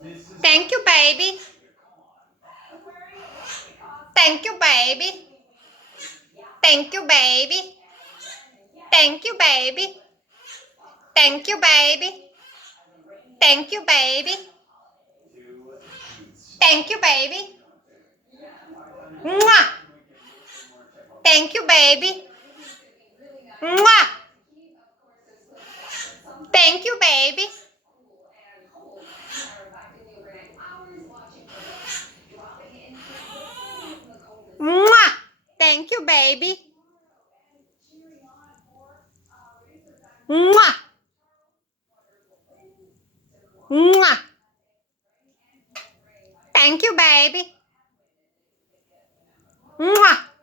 Thank you, baby. Thank you, baby. Thank you, baby. Thank you, baby. Thank you, baby. Thank you, baby. Thank you, baby. Muah. Thank you, baby. Muah. Thank you, baby. Muah. Thank you, baby. Muah. Muah. Thank you, baby. Muah.